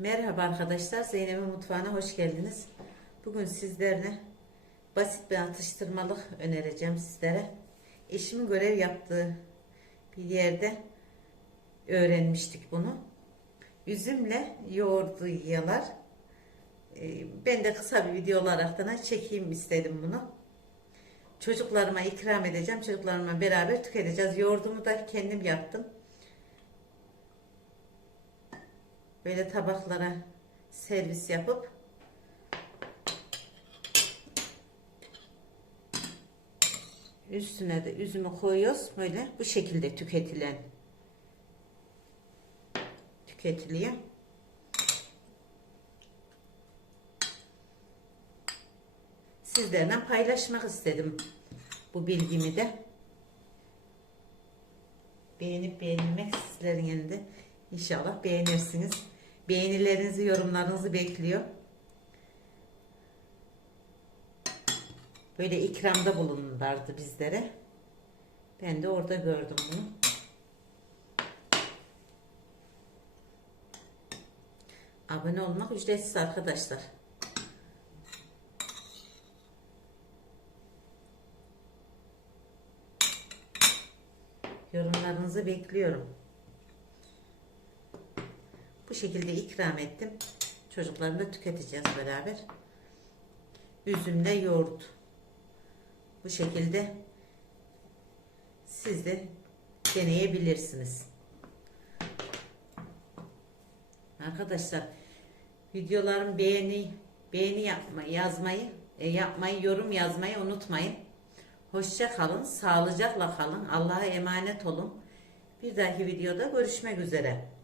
Merhaba arkadaşlar, Zeynep'in mutfağına hoş geldiniz. Bugün sizlerle basit bir atıştırmalık önereceğim sizlere. Eşimin görev yaptığı bir yerde öğrenmiştik bunu. Üzümle yoğurdu yiyorlar. Ee, Ben de kısa bir video olarak çekeyim istedim bunu. Çocuklarıma ikram edeceğim. Çocuklarımla beraber tüketeceğiz. Yoğurdumu da kendim yaptım. Böyle tabaklara servis yapıp üstüne de üzümü koyuyoruz. Böyle bu şekilde tüketilen tüketiliyor. Sizlerle paylaşmak istedim bu bilgimi de. Beğenip beğenilmek sizlerin elinde. İnşallah beğenirsiniz. Beğenilerinizi, yorumlarınızı bekliyor. Böyle ikramda bulunurlardı bizlere. Ben de orada gördüm bunu. Abone olmak ücretsiz arkadaşlar. Yorumlarınızı bekliyorum. Bu şekilde ikram ettim. Çocuklarla tüketeceğiz beraber. Üzümle yoğurt. Bu şekilde siz de deneyebilirsiniz. Arkadaşlar videolarım beğeni beğeni yapma, yazmayı e, yapmayı yorum yazmayı unutmayın. Hoşça kalın, sağlıcakla kalın. Allah'a emanet olun. Bir dahaki videoda görüşmek üzere.